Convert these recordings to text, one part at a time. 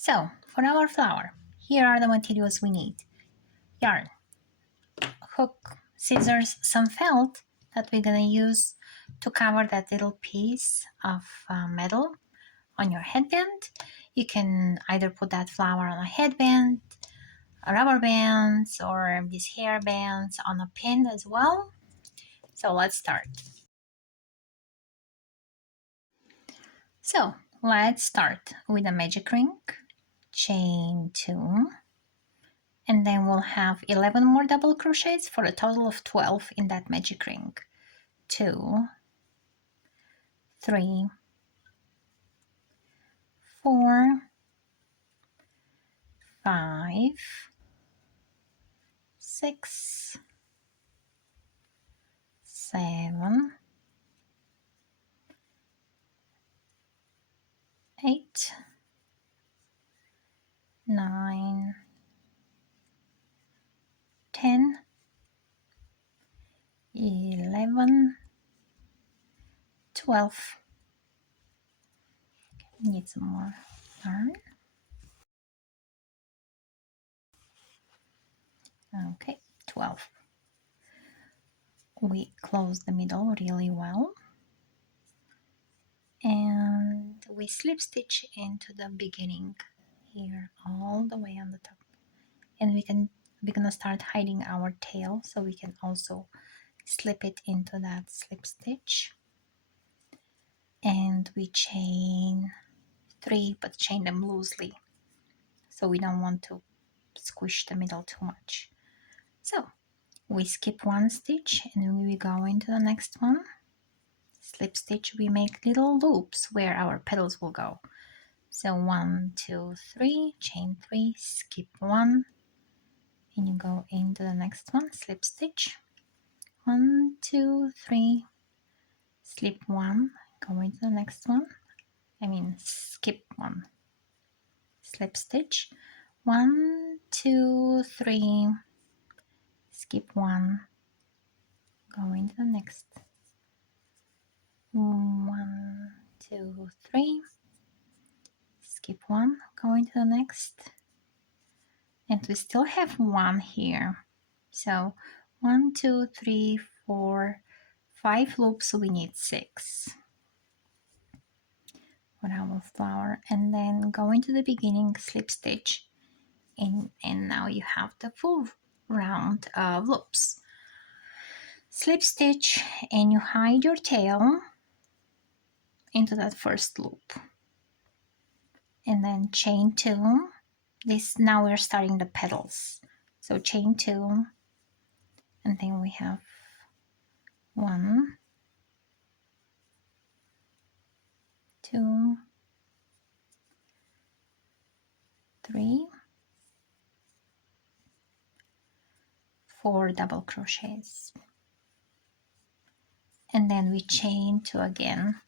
So for our flower, here are the materials we need: yarn, hook, scissors, some felt that we're gonna use to cover that little piece of metal on your headband. You can either put that flower on a headband, rubber bands, or these hair bands on a pin as well. So let's start. So let's start with a magic ring, chain 2, and then we'll have 11 more double crochets for a total of 12 in that magic ring. 2, 3, 4, 5, 6, 7, 8, 9, 10, 11, 12. Need some more yarn. Okay, 12. We close the middle really well, and we slip stitch into the beginning here all the way on the top, and we're gonna start hiding our tail, so we can also slip it into that slip stitch. And we chain 3, but chain them loosely, so we don't want to squish the middle too much. So we skip 1 stitch and we go into the next one, slip stitch. We make little loops where our petals will go. So 1, 2, 3, chain 3, skip 1, and you go into the next one, slip stitch. 1, 2, 3, slip 1, go into the next one. Skip 1, slip stitch. 1, 2, 3, skip 1, go into the next. 1, 2, 3, skip 1, go into the next. And we still have 1 here. So 1, 2, 3, 4, 5 loops, so we need 6 for our flower. And then go into the beginning, slip stitch, and now you have the full round of loops. Slip stitch, and you hide your tail into that first loop, and then chain 2. Now we're starting the petals, so chain 2, and then we have 1, 2, 3, 4 double crochets, and then we chain 2 again,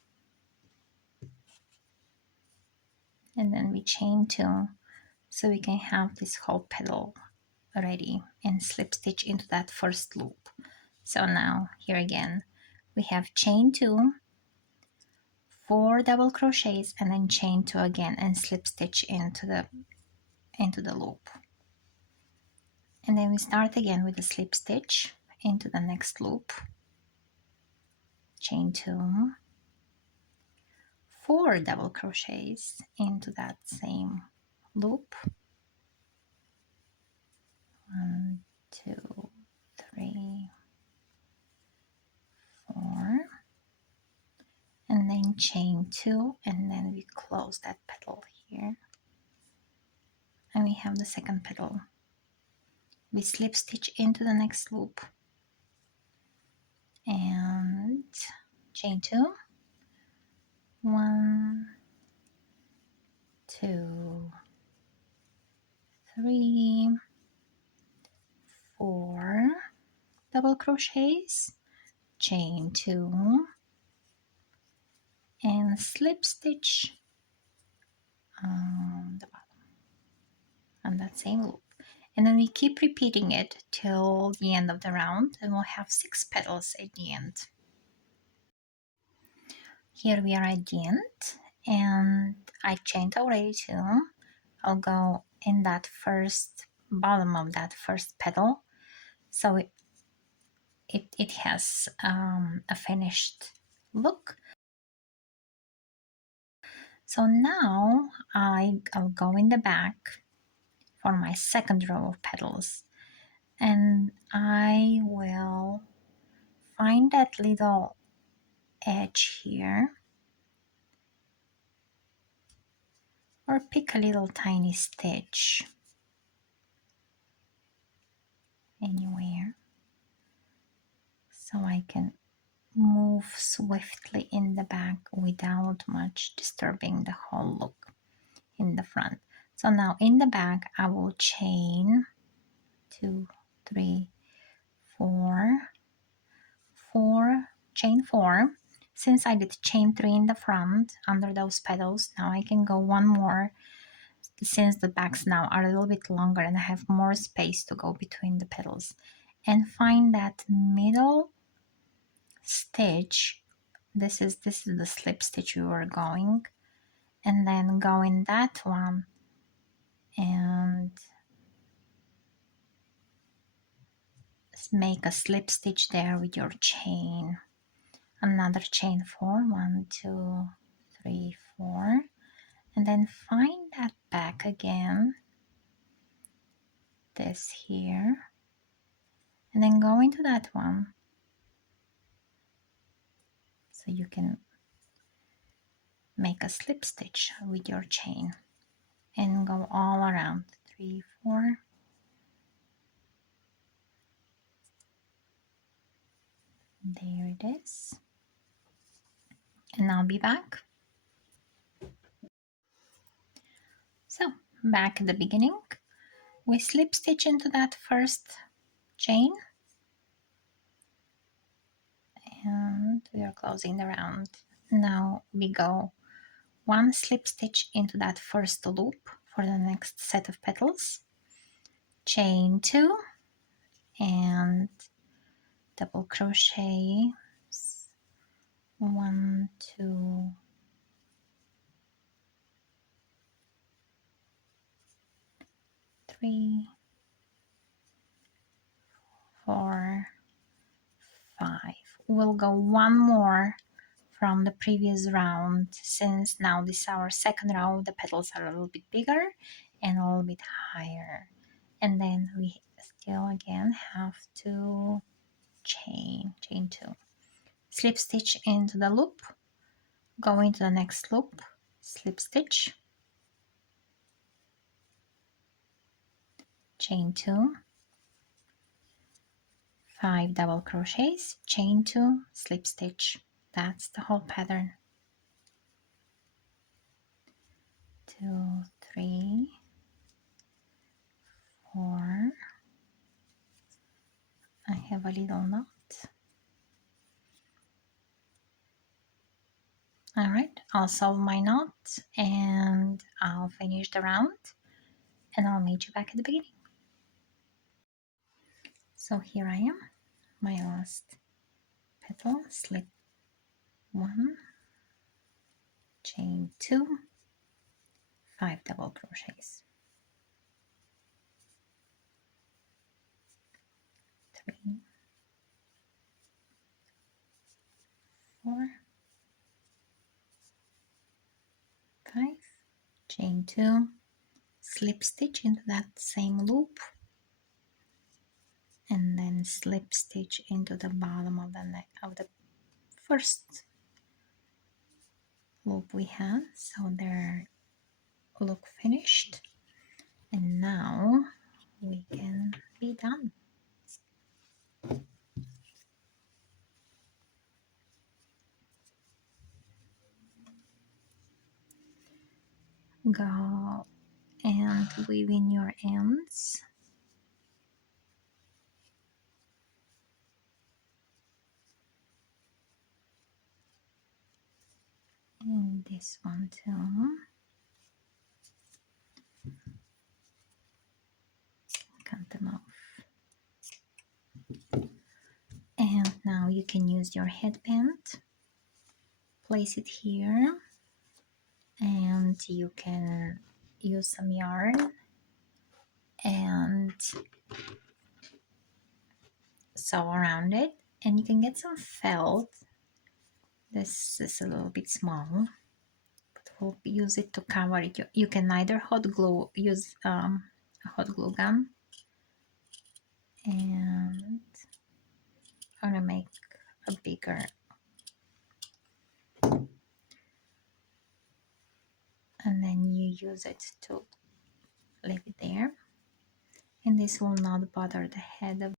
and then we chain 2, so we can have this whole petal ready, and slip stitch into that first loop. So now here again we have chain 2, 4 double crochets, and then chain 2 again and slip stitch into the loop. And then we start again with a slip stitch into the next loop, chain 2, 4 double crochets into that same loop, 1, 2, 3, 4, and then chain 2, and then we close that petal here, and we have the second petal. We slip stitch into the next loop and chain 2, 1, 2, 3, 4 double crochets, chain 2, and slip stitch on the bottom on that same loop. And then we keep repeating it till the end of the round, and we'll have 6 petals at the end. Here we are at the end, and I chained already 2. I'll go in that first bottom of that first petal, so it has a finished look. So now I'll go in the back for my second row of petals, and I will find that little edge here, or pick a little tiny stitch anywhere, so I can move swiftly in the back without much disturbing the whole look in the front. So now in the back I will chain 2, 3, 4, 4, chain 4. Since I did chain 3 in the front under those petals, now I can go one more, since the backs now are a little bit longer and I have more space to go between the petals, and find that middle stitch. This is the slip stitch we were going, and then go in that one and make a slip stitch there with your chain. Another chain 4, 1, 2, 3, 4, and then find that back again, this here, and then go into that one, so you can make a slip stitch with your chain and go all around. 3, 4, there it is, and I'll be back. So back at the beginning, we slip stitch into that first chain, and we are closing the round. Now we go one slip stitch into that first loop for the next set of petals, chain 2, and double crochet 1, 2, 3, 4, 5. We'll go one more from the previous round, since now this is our second round. The petals are a little bit bigger and a little bit higher, and then we still again have to chain 2, slip stitch into the loop, go into the next loop, slip stitch, chain 2, 5 double crochets, chain 2, slip stitch. That's the whole pattern. 2, 3, 4. I have a little knot. All right, I'll solve my knot and I'll finish the round, and I'll meet you back at the beginning. So here I am, my last petal, slip 1, chain 2, 5 double crochets, 3, 4, 5, chain 2, slip stitch into that same loop, and then slip stitch into the bottom of the neck of the first loop we had. So their look finished, and now we can be done. Go and weave in your ends. And this one too. Cut them off. And now you can use your headband. Place it here, and you can use some yarn and sew around it, and you can get some felt. This is a little bit small, but we'll use it to cover it. You can either use a hot glue gun, and I'm gonna make a bigger, and then you use it to leave it there, and this will not bother the head of